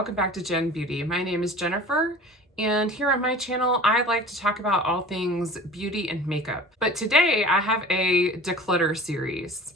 welcome back to Jen Beauty. My name is Jennifer, and here on my channel, I like to talk about all things beauty and makeup. But today I have a declutter series,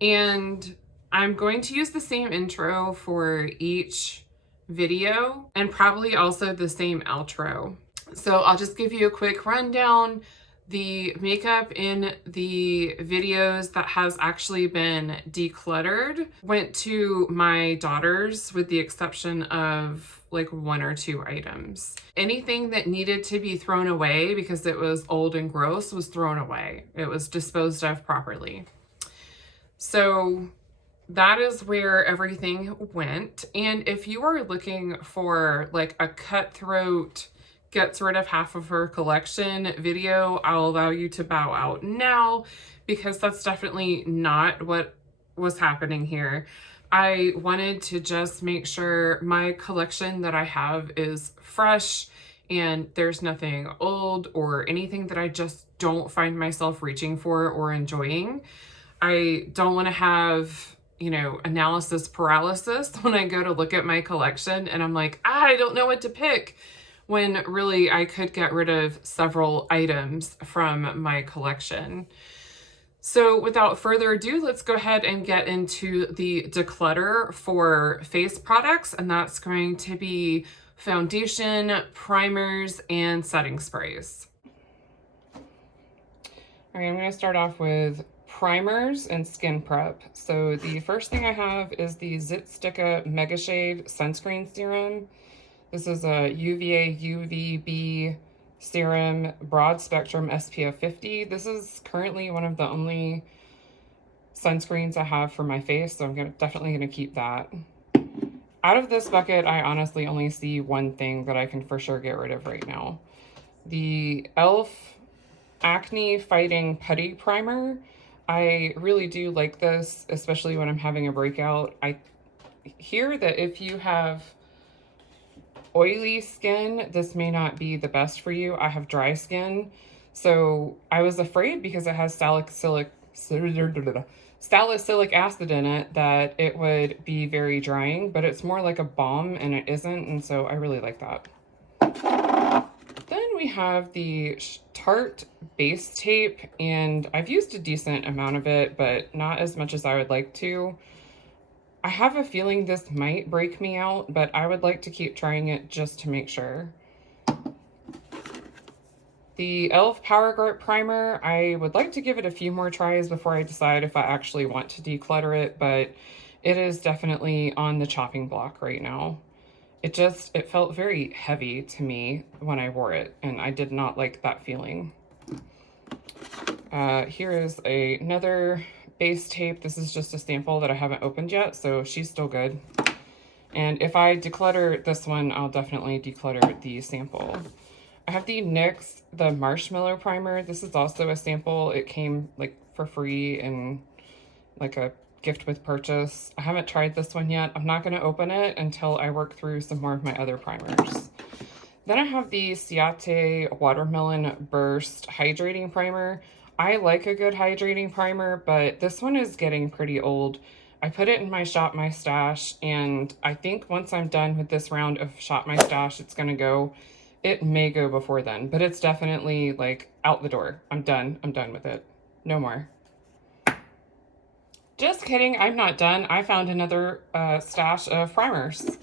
and I'm going to use the same intro for each video and probably also the same outro. So I'll just give you a quick rundown. The makeup in the videos that has actually been decluttered went to my daughters, with the exception of like 1 or 2 items. Anything that needed to be thrown away because it was old and gross was thrown away. It was disposed of properly. So that is where everything went. And if you are looking for like a cutthroat, gets rid of half of her collection video, I'll allow you to bow out now, because that's definitely not what was happening here. I wanted to just make sure my collection that I have is fresh and there's nothing old or anything that I just don't find myself reaching for or enjoying. I don't want to have, you know, analysis paralysis when I go to look at my collection and I'm like, I don't know what to pick, when really I could get rid of several items from my collection. So without further ado, let's go ahead and get into the declutter for face products, and that's going to be foundation, primers, and setting sprays. All right, I'm going to start off with primers and skin prep. So the first thing I have is the Zit Sticka Mega Shade Sunscreen Serum. This is a UVA UVB serum, broad spectrum SPF 50. This is currently one of the only sunscreens I have for my face, so I'm definitely gonna keep that. Out of this bucket, I honestly only see one thing that I can for sure get rid of right now. The e.l.f. Acne Fighting Putty Primer. I really do like this, especially when I'm having a breakout. I hear that if you have oily skin, this may not be the best for you. I have dry skin, so I was afraid, because it has salicylic acid in it, that it would be very drying, but it's more like a balm and it isn't, and so I really like that. Then we have the Tarte base tape, and I've used a decent amount of it, but not as much as I would like to. I have a feeling this might break me out, but I would like to keep trying it just to make sure. The e.l.f. Power Grip Primer, I would like to give it a few more tries before I decide if I actually want to declutter it, but it is definitely on the chopping block right now. It felt very heavy to me when I wore it, and I did not like that feeling. Here is another base tape. This is just a sample that I haven't opened yet, so she's still good. And if I declutter this one, I'll definitely declutter the sample. I have the NYX, the Marshmallow Primer. This is also a sample. It came like for free and like a gift with purchase. I haven't tried this one yet. I'm not going to open it until I work through some more of my other primers. Then I have the Ciate Watermelon Burst Hydrating Primer. I like a good hydrating primer, but this one is getting pretty old. I put it in my Shop My Stash, and I think once I'm done with this round of Shop My Stash, it's gonna go. It may go before then, but it's definitely like out the door. I'm done with it. No more. Just kidding, I'm not done. I found another stash of primers.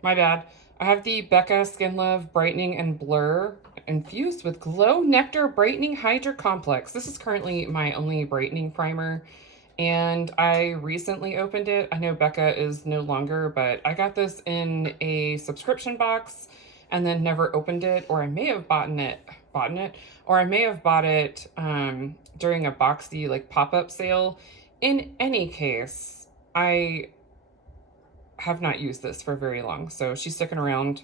My bad. I have the Becca Skin Love Brightening and Blur infused with Glow Nectar Brightening Hydra Complex. This is currently my only brightening primer, and I recently opened it. I know Becca is no longer, but I got this in a subscription box and then never opened it, or I may have bought it, or I may have bought it during a Boxy like pop-up sale. In any case, I have not used this for very long, so she's sticking around.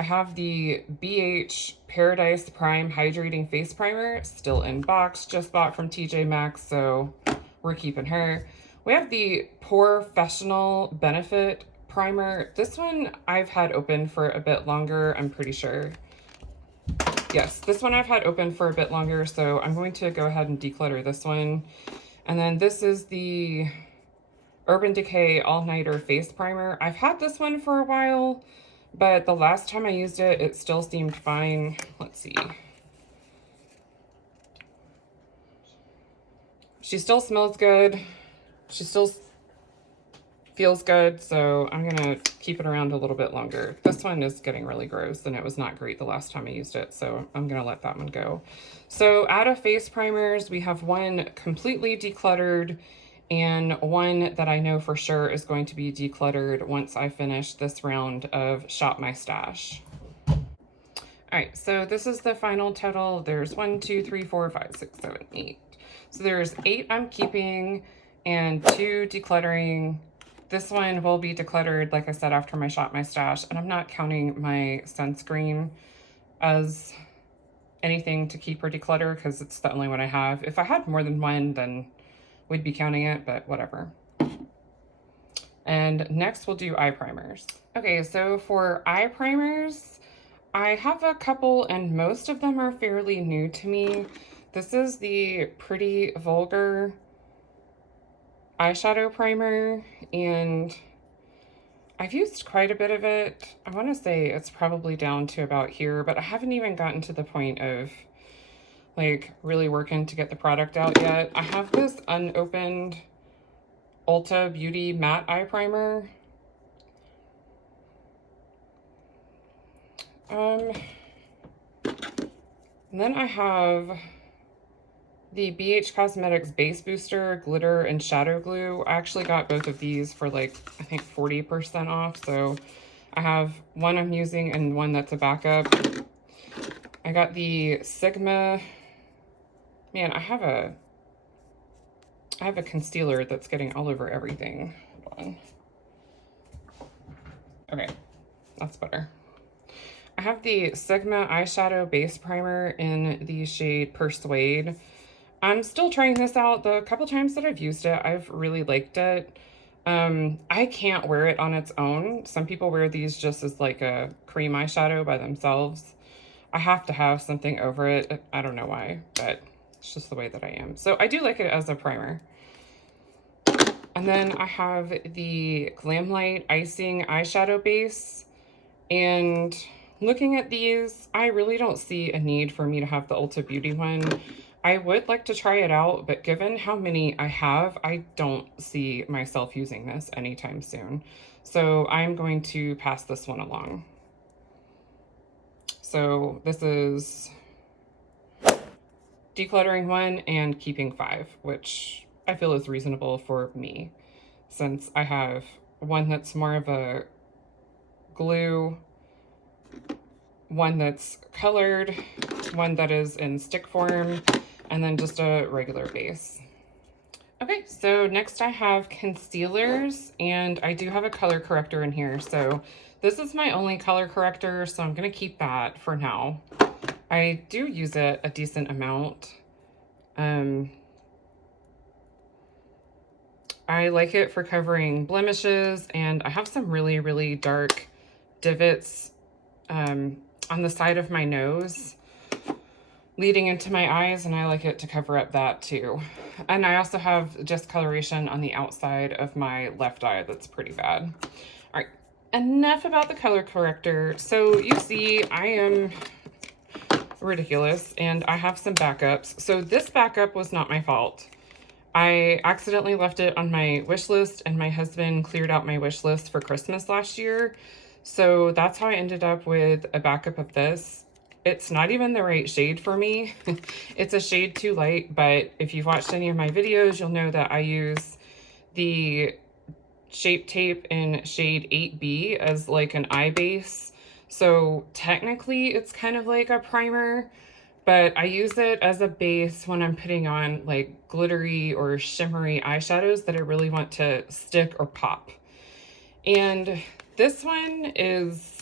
I have the BH Paradise Prime Hydrating Face Primer, still in box, just bought from TJ Maxx, so we're keeping her. We have the Professional Benefit Primer. This one I've had open for a bit longer, I'm pretty sure. Yes, this one I've had open for a bit longer, so I'm going to go ahead and declutter this one. And then this is the Urban Decay All Nighter Face Primer. I've had this one for a while, but the last time I used it, it still seemed fine. Let's see. She still smells good. She still feels good, so I'm gonna keep it around a little bit longer. This one is getting really gross and it was not great the last time I used it, so I'm gonna let that one go. So out of face primers, we have one completely decluttered and one that I know for sure is going to be decluttered once I finish this round of Shop My Stash. All right, so this is the final total. There's 1, 2, 3, 4, 5, 6, 7, 8. So there's 8 I'm keeping and 2 decluttering. This one will be decluttered, like I said, after my Shop My Stash, and I'm not counting my sunscreen as anything to keep or declutter because it's the only one I have. If I had more than one, then we'd be counting it, but whatever. And next we'll do eye primers. Okay, so for eye primers, I have a couple and most of them are fairly new to me. This is the Pretty Vulgar eyeshadow primer, and I've used quite a bit of it. I want to say it's probably down to about here, but I haven't even gotten to the point of like really working to get the product out yet. I have this unopened Ulta Beauty matte eye primer. And then I have the BH Cosmetics Base Booster Glitter and Shadow Glue. I actually got both of these for like, I think 40% off. So I have one I'm using and one that's a backup. I got the Sigma. Man, I have a concealer that's getting all over everything. Hold on. Okay, that's better. I have the Sigma eyeshadow base primer in the shade Persuade. I'm still trying this out. The couple times that I've used it, I've really liked it. I can't wear it on its own. Some people wear these just as like a cream eyeshadow by themselves. I have to have something over it. I don't know why, but it's just the way that I am. So I do like it as a primer. And then I have the Glamlight Icing eyeshadow base. And looking at these, I really don't see a need for me to have the Ulta Beauty one. I would like to try it out, but given how many I have, I don't see myself using this anytime soon. So I'm going to pass this one along. So this is decluttering 1 and keeping 5, which I feel is reasonable for me, since I have one that's more of a glue, one that's colored, one that is in stick form, and then just a regular base. Okay, so next I have concealers, and I do have a color corrector in here. So this is my only color corrector, so I'm gonna keep that for now. I do use it a decent amount. I like it for covering blemishes, and I have some really, really dark divots on the side of my nose leading into my eyes, and I like it to cover up that too. And I also have discoloration on the outside of my left eye that's pretty bad. All right, enough about the color corrector. So you see, I am ridiculous, and I have some backups. So this backup was not my fault. I accidentally left it on my wish list, and my husband cleared out my wish list for Christmas last year. So that's how I ended up with a backup of this. It's not even the right shade for me. It's a shade too light, but if you've watched any of my videos, you'll know that I use the Shape Tape in shade 8B as like an eye base. So technically it's kind of like a primer, but I use it as a base when I'm putting on like glittery or shimmery eyeshadows that I really want to stick or pop. And this one is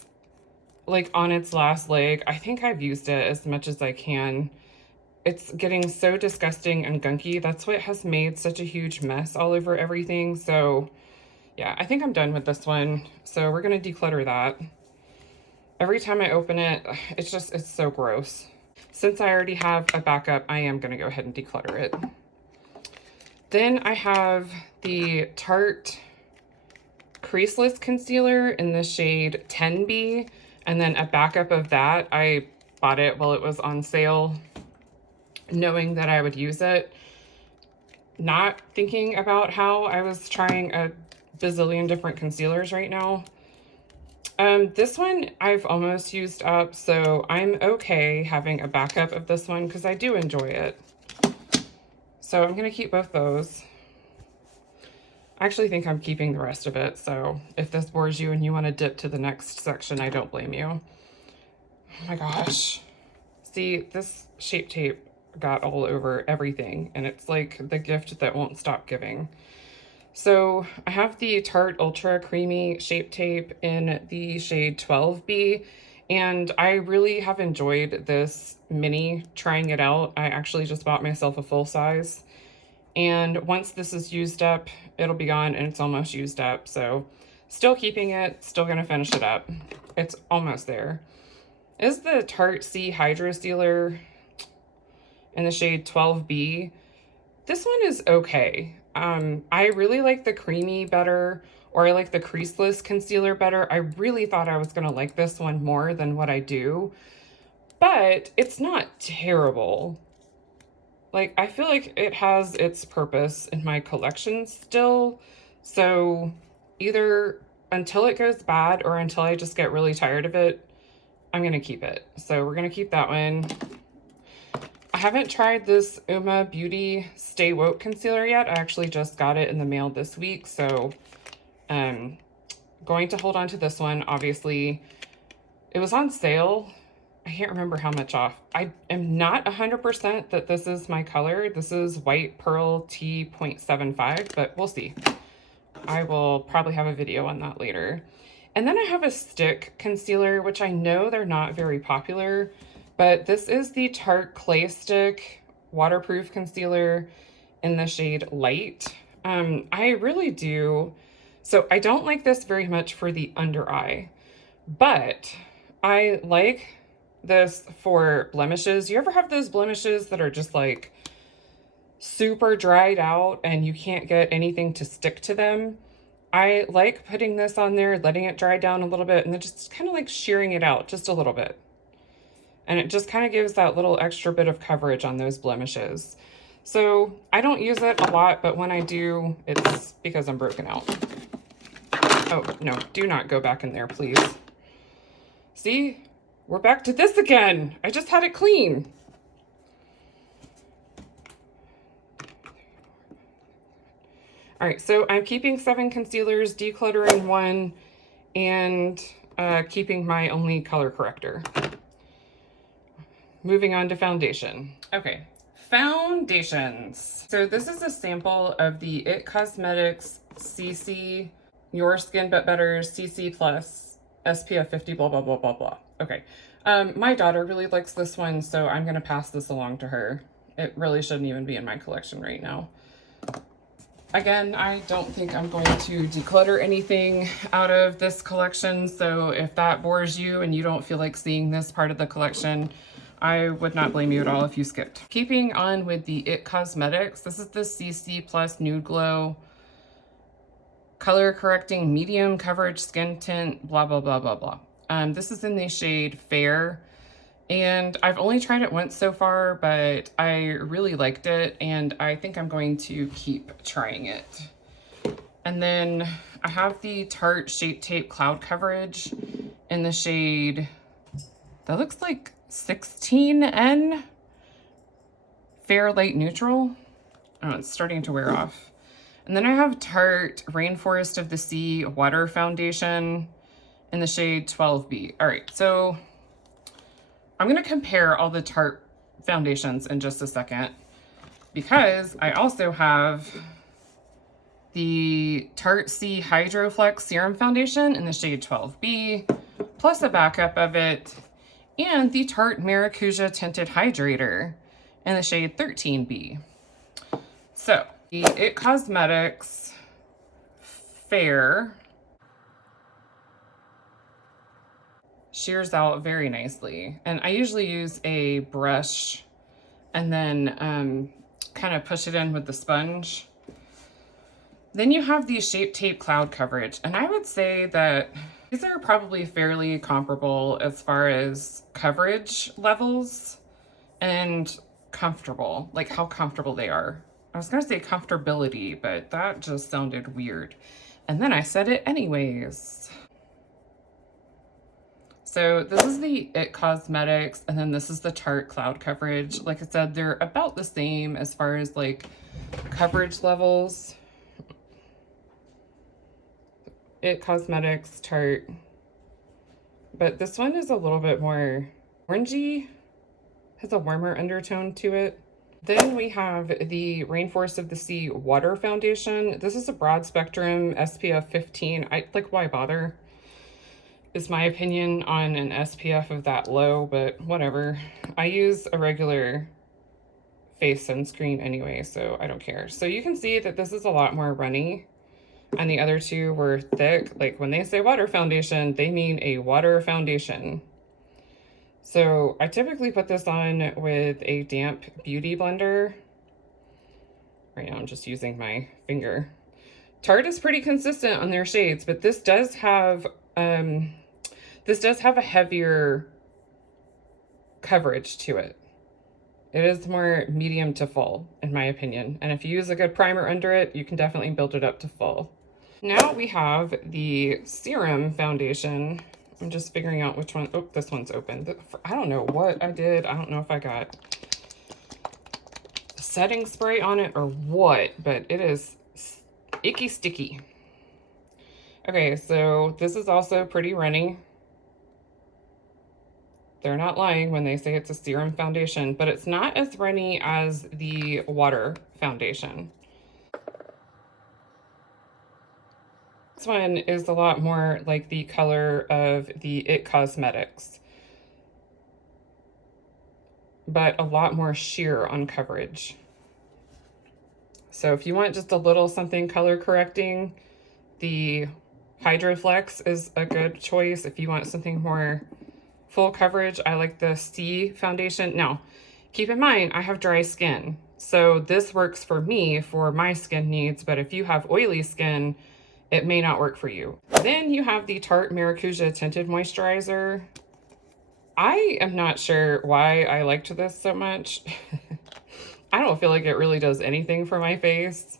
like on its last leg. I think I've used it as much as I can. It's getting so disgusting and gunky. That's what has made such a huge mess all over everything. So yeah, I think I'm done with this one. So we're gonna declutter that. Every time I open it, it's so gross. Since I already have a backup, I am gonna go ahead and declutter it. Then I have the Tarte Creaseless Concealer in the shade 10B, and then a backup of that. I bought it while it was on sale, knowing that I would use it, not thinking about how I was trying a bazillion different concealers right now. This one I've almost used up, so I'm okay having a backup of this one because I do enjoy it. So I'm going to keep both those. I actually think I'm keeping the rest of it, so if this bores you and you want to dip to the next section, I don't blame you. Oh my gosh. See, this Shape Tape got all over everything, and it's like the gift that won't stop giving. So I have the Tarte Ultra Creamy Shape Tape in the shade 12B, and I really have enjoyed this mini trying it out. I actually just bought myself a full size, and once this is used up, it'll be gone, and it's almost used up. So still keeping it, still gonna finish it up. It's almost there. Is the Tarte C Hydro Sealer in the shade 12B. This one is okay. I really like the creamy better, or I like the creaseless concealer better. I really thought I was gonna like this one more than what I do, but it's not terrible. Like, I feel like it has its purpose in my collection still. So either until it goes bad or until I just get really tired of it, I'm gonna keep it. So we're gonna keep that one. I haven't tried this UOMA Beauty Stay Woke Concealer yet. I actually just got it in the mail this week, so going to hold on to this one. Obviously, it was on sale. I can't remember how much off. I am not 100% that this is my color. This is White Pearl T.75, but we'll see. I will probably have a video on that later. And then I have a stick concealer, which I know they're not very popular, but this is the Tarte Clay Stick Waterproof Concealer in the shade Light. I really do. So I don't like this very much for the under eye, but I like this for blemishes. You ever have those blemishes that are just like super dried out and you can't get anything to stick to them? I like putting this on there, letting it dry down a little bit, and then just kind of like shearing it out just a little bit. And it just kind of gives that little extra bit of coverage on those blemishes. So I don't use it a lot, but when I do, it's because I'm broken out. Oh, no, do not go back in there, please. See, we're back to this again. I just had it clean. All right, so I'm keeping 7 concealers, decluttering 1, and keeping my only color corrector. Moving on to foundation. Okay, foundations. So this is a sample of the IT Cosmetics CC Your Skin But Better CC Plus SPF 50 blah blah blah blah blah. Okay, my daughter really likes this one, so I'm gonna pass this along to her. It really shouldn't even be in my collection right now. Again, I don't think I'm going to declutter anything out of this collection, so if that bores you and you don't feel like seeing this part of the collection, I would not blame you at all if you skipped. Keeping on with the IT Cosmetics, this is the CC Plus Nude Glow Color Correcting Medium Coverage Skin Tint, blah, blah, blah, blah, blah. This is in the shade Fair, and I've only tried it once so far, but I really liked it, and I think I'm going to keep trying it. And then I have the Tarte Shape Tape Cloud Coverage in the shade, that looks like 16N, Fair Light Neutral. Oh, it's starting to wear off. And then I have Tarte Rainforest of the Sea Water Foundation in the shade 12B. All right, so I'm gonna compare all the Tarte foundations in just a second, because I also have the Tarte C Hydro Flex Serum Foundation in the shade 12B, plus a backup of it, and the Tarte Maracuja Tinted Hydrator in the shade 13B. So, the IT Cosmetics Fair shears out very nicely. And I usually use a brush and then kind of push it in with the sponge. Then you have the Shape Tape Cloud Coverage, and I would say that these are probably fairly comparable as far as coverage levels and comfortable, like how comfortable they are. I was gonna say comfortability, but that just sounded weird. And then I said it anyways. So this is the IT Cosmetics, and then this is the Tarte Cloud Coverage. Like I said, they're about the same as far as like coverage levels. IT Cosmetics, Tarte. But this one is a little bit more orangey, has a warmer undertone to it. Then we have the Rainforest of the Sea Water Foundation. This is a broad spectrum SPF 15. Why bother? Is my opinion on an SPF of that low, but whatever. I use a regular face sunscreen anyway, so I don't care. So you can see that this is a lot more runny, and the other two were thick. Like when they say water foundation, they mean a water foundation. So I typically put this on with a damp beauty blender. Right now I'm just using my finger. Tarte is pretty consistent on their shades, but this does have a heavier coverage to it. It is more medium to full, in my opinion. And if you use a good primer under it, you can definitely build it up to full. Now we have the Serum Foundation. I'm just figuring out which one. Oh, this one's open. I don't know what I did. I don't know if I got setting spray on it or what, but it is icky sticky. Okay, so this is also pretty runny. They're not lying when they say it's a serum foundation, but it's not as runny as the water foundation. This one is a lot more like the color of the IT Cosmetics, but a lot more sheer on coverage. So if you want just a little something color correcting, the Hydroflex is a good choice. If you want something more full coverage, I like the C foundation. Now, keep in mind, I have dry skin, so this works for me for my skin needs, but if you have oily skin, it may not work for you. Then you have the Tarte Maracuja Tinted Moisturizer. I am not sure why I liked this so much. I don't feel like it really does anything for my face.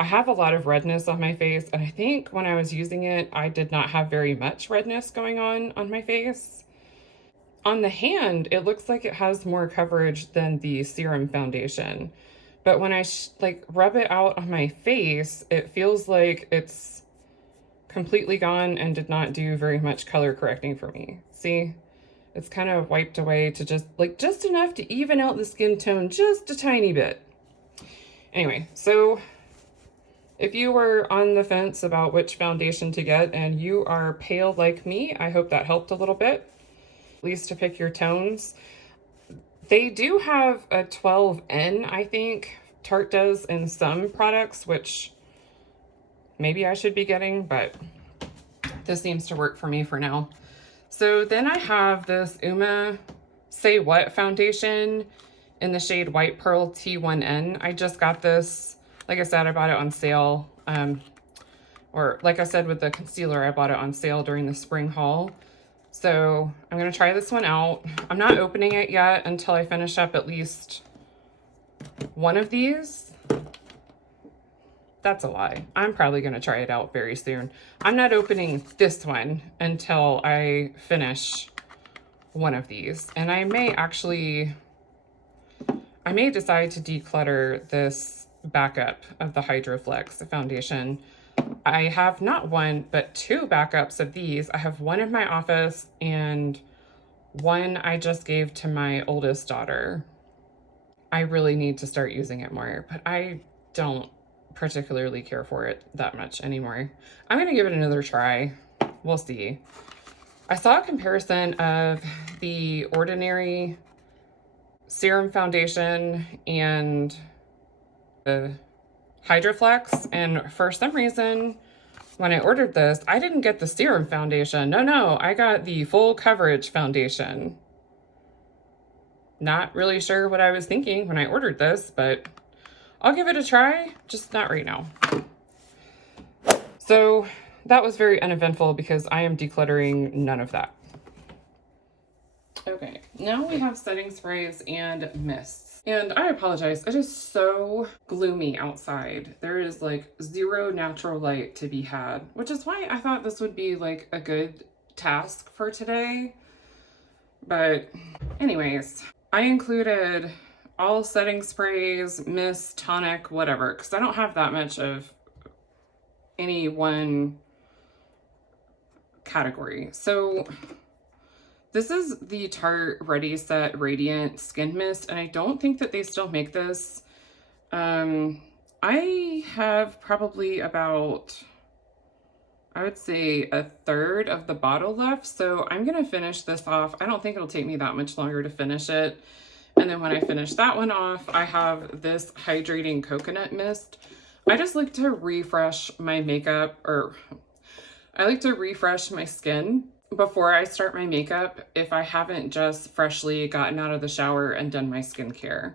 I have a lot of redness on my face, and I think when I was using it, I did not have very much redness going on my face. On the hand, it looks like it has more coverage than the Serum Foundation. But when I rub it out on my face, it feels like it's completely gone and did not do very much color correcting for me. See, it's kind of wiped away to just enough to even out the skin tone just a tiny bit. Anyway, so if you were on the fence about which foundation to get and you are pale like me, I hope that helped a little bit, at least to pick your tones. They do have a 12N, I think. Tarte does in some products, which maybe I should be getting, but this seems to work for me for now. So then I have this UOMA Say What foundation in the shade White Pearl T1N. I just got this, like I said, I bought it on sale. Or like I said with the concealer, I bought it on sale during the spring haul. So I'm going to try this one out. I'm not opening it yet until I finish up at least one of these. That's a lie. I'm probably going to try it out very soon. I'm not opening this one until I finish one of these. And I may decide to declutter this backup of the Hydroflex foundation. I have not one, but two backups of these. I have one in my office and one I just gave to my oldest daughter. I really need to start using it more, but I don't particularly care for it that much anymore. I'm going to give it another try. We'll see. I saw a comparison of the Ordinary Serum Foundation and the Hydroflex, and for some reason when I ordered this, I didn't get the Serum Foundation. No, I got the full coverage foundation. Not really sure what I was thinking when I ordered this, but I'll give it a try, just not right now. So that was very uneventful because I am decluttering none of that. Okay, now we have setting sprays and mists. And I apologize, it is so gloomy outside. There is like zero natural light to be had, which is why I thought this would be like a good task for today. But anyways, I included all setting sprays, mist, tonic, whatever, because I don't have that much of any one category. So this is the Tarte Ready Set Radiant Skin Mist, and I don't think that they still make this. I have probably about, I would say, a third of the bottle left, so I'm gonna finish this off. I don't think it'll take me that much longer to finish it. And then when I finish that one off, I have this Hydrating Coconut Mist. I just like to refresh my makeup, or I like to refresh my skin before I start my makeup if I haven't just freshly gotten out of the shower and done my skincare.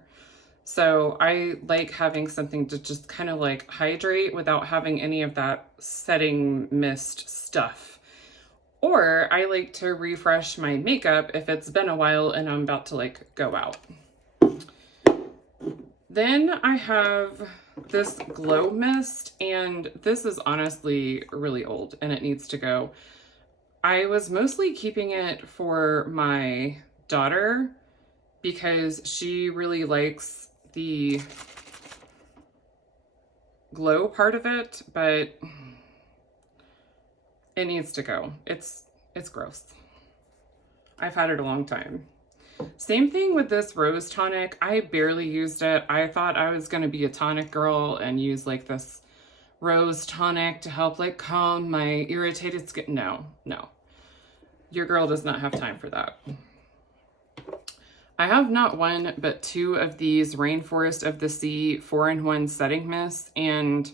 So I like having something to just kind of like hydrate without having any of that setting mist stuff. Or I like to refresh my makeup if it's been a while and I'm about to like go out. Then I have this glow mist, and this is honestly really old and it needs to go. I was mostly keeping it for my daughter because she really likes the glow part of it, but it needs to go. It's gross. I've had it a long time. Same thing with this rose tonic. I barely used it. I thought I was going to be a tonic girl and use like this rose tonic to help like calm my irritated skin. No. Your girl does not have time for that. I have not one, but two of these Rainforest of the Sea 4-in-1 setting mists, and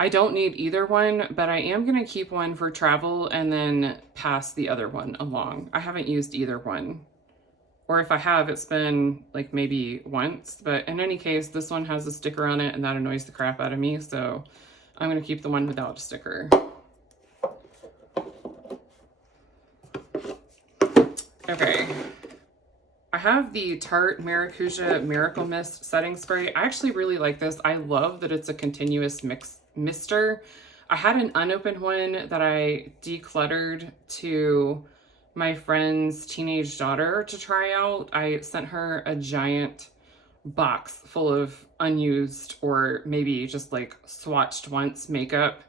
I don't need either one, but I am going to keep one for travel and then pass the other one along. I haven't used either one. Or if I have, it's been like maybe once, but in any case, this one has a sticker on it and that annoys the crap out of me. So I'm going to keep the one without a sticker. Okay. I have the Tarte Maracuja Miracle Mist Setting Spray. I actually really like this. I love that it's a continuous mister. I had an unopened one that I decluttered to my friend's teenage daughter to try out. I sent her a giant box full of unused or maybe just like swatched once makeup,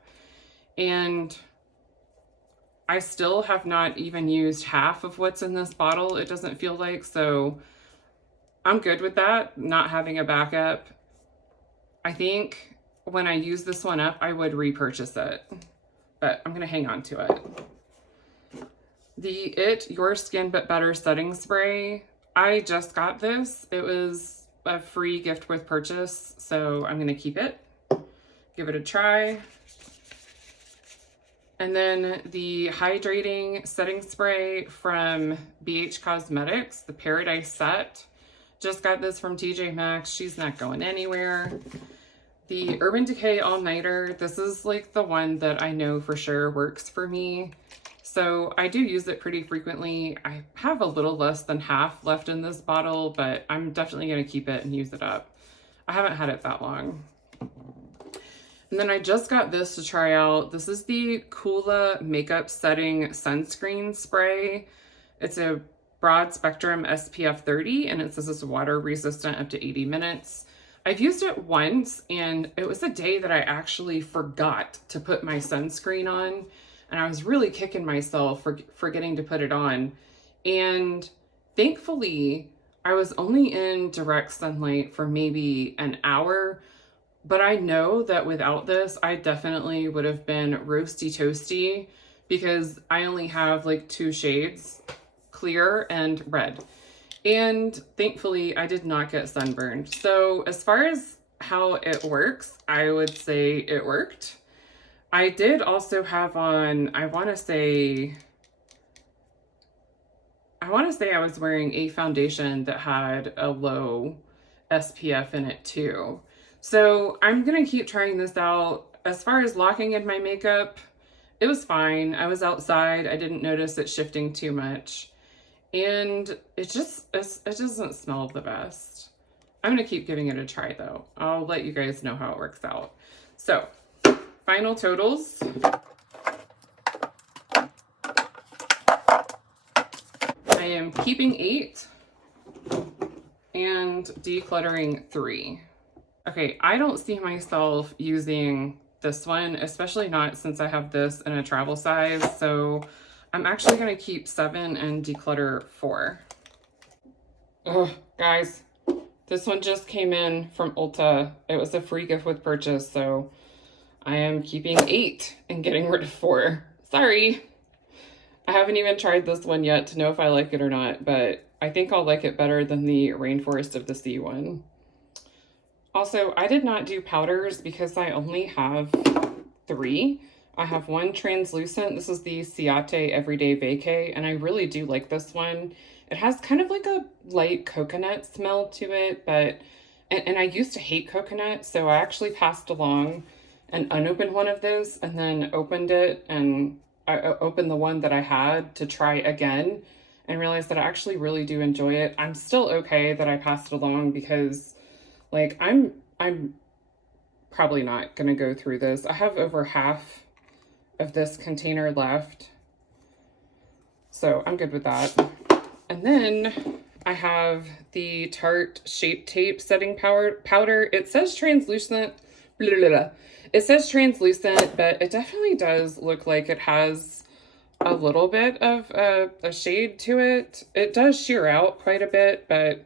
and I still have not even used half of what's in this bottle, it doesn't feel like, so I'm good with that, not having a backup. I think when I use this one up, I would repurchase it, but I'm gonna hang on to it. The Your Skin But Better Setting Spray. I just got this. It was a free gift with purchase, so I'm gonna keep it, give it a try. And then the Hydrating Setting Spray from BH Cosmetics, the Paradise Set. Just got this from TJ Maxx. She's not going anywhere. The Urban Decay All Nighter. This is like the one that I know for sure works for me. So I do use it pretty frequently. I have a little less than half left in this bottle, but I'm definitely going to keep it and use it up. I haven't had it that long. And then I just got this to try out. This is the Coola Makeup Setting Sunscreen Spray. It's a broad spectrum SPF 30, and it says it's water resistant up to 80 minutes. I've used it once, and it was a day that I actually forgot to put my sunscreen on. And I was really kicking myself for forgetting to put it on. And thankfully, I was only in direct sunlight for maybe an hour. But I know that without this, I definitely would have been roasty toasty because I only have like 2 shades, clear and red. And thankfully, I did not get sunburned. So as far as how it works, I would say it worked. I did also have on, I want to say I was wearing a foundation that had a low SPF in it too. So I'm going to keep trying this out. as far as locking in my makeup, it was fine. I was outside. I didn't notice it shifting too much. And it doesn't smell the best. I'm going to keep giving it a try though. I'll let you guys know how it works out. So, final totals. I am keeping 8 and decluttering 3. Okay, I don't see myself using this one, especially not since I have this in a travel size. So I'm actually going to keep 7 and declutter 4. Oh, guys, this one just came in from Ulta. It was a free gift with purchase, so I am keeping 8 and getting rid of 4. Sorry. I haven't even tried this one yet to know if I like it or not, but I think I'll like it better than the Rainforest of the Sea one. Also, I did not do powders because I only have 3. I have one translucent. This is the Ciate Everyday Vacay, and I really do like this one. It has kind of like a light coconut smell to it, but, and I used to hate coconut, so I actually passed along an unopened one of this and then opened it, and I opened the one that I had to try again and realized that I actually really do enjoy it. I'm still okay that I passed it along because like I'm probably not going to go through this. I have over half of this container left, so I'm good with that. And then I have the Tarte Shape Tape Setting Powder. It says translucent. Blah, blah, blah. It says translucent, but it definitely does look like it has a little bit of a shade to it. It does sheer out quite a bit, but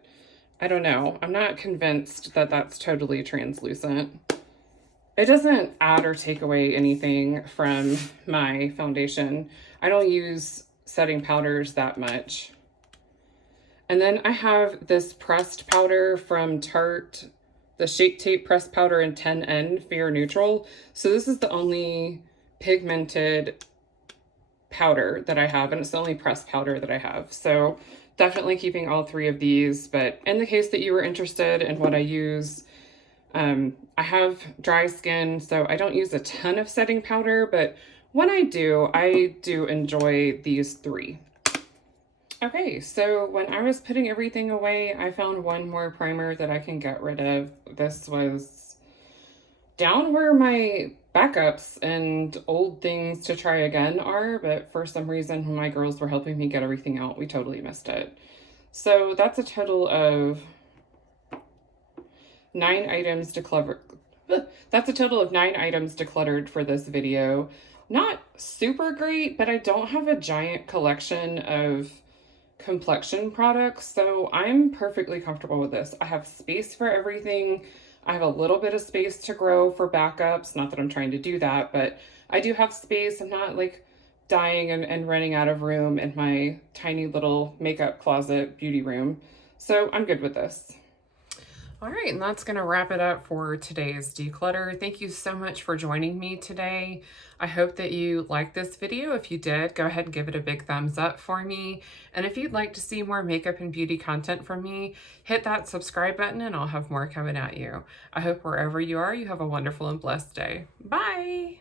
I don't know. I'm not convinced that that's totally translucent. It doesn't add or take away anything from my foundation. I don't use setting powders that much. And then I have this pressed powder from Tarte, the Shape Tape Pressed Powder in 10N Fair Neutral. So this is the only pigmented powder that I have, and it's the only pressed powder that I have. So definitely keeping all 3 of these, but in the case that you were interested in what I use, I have dry skin, so I don't use a ton of setting powder, but when I do enjoy these 3. Okay, so when I was putting everything away, I found one more primer that I can get rid of. This was down where my backups and old things to try again are, but for some reason when my girls were helping me get everything out, we totally missed it. So that's a total of 9 items decluttered. That's a total of 9 items decluttered for this video. Not super great, but I don't have a giant collection of complexion products, so I'm perfectly comfortable with this. I have space for everything. I have a little bit of space to grow for backups. Not that I'm trying to do that, but I do have space. I'm not like dying and running out of room in my tiny little makeup closet beauty room. So I'm good with this. All right, and that's going to wrap it up for today's declutter. Thank you so much for joining me today. I hope that you liked this video. If you did, go ahead and give it a big thumbs up for me. And if you'd like to see more makeup and beauty content from me, hit that subscribe button and I'll have more coming at you. I hope wherever you are, you have a wonderful and blessed day. Bye!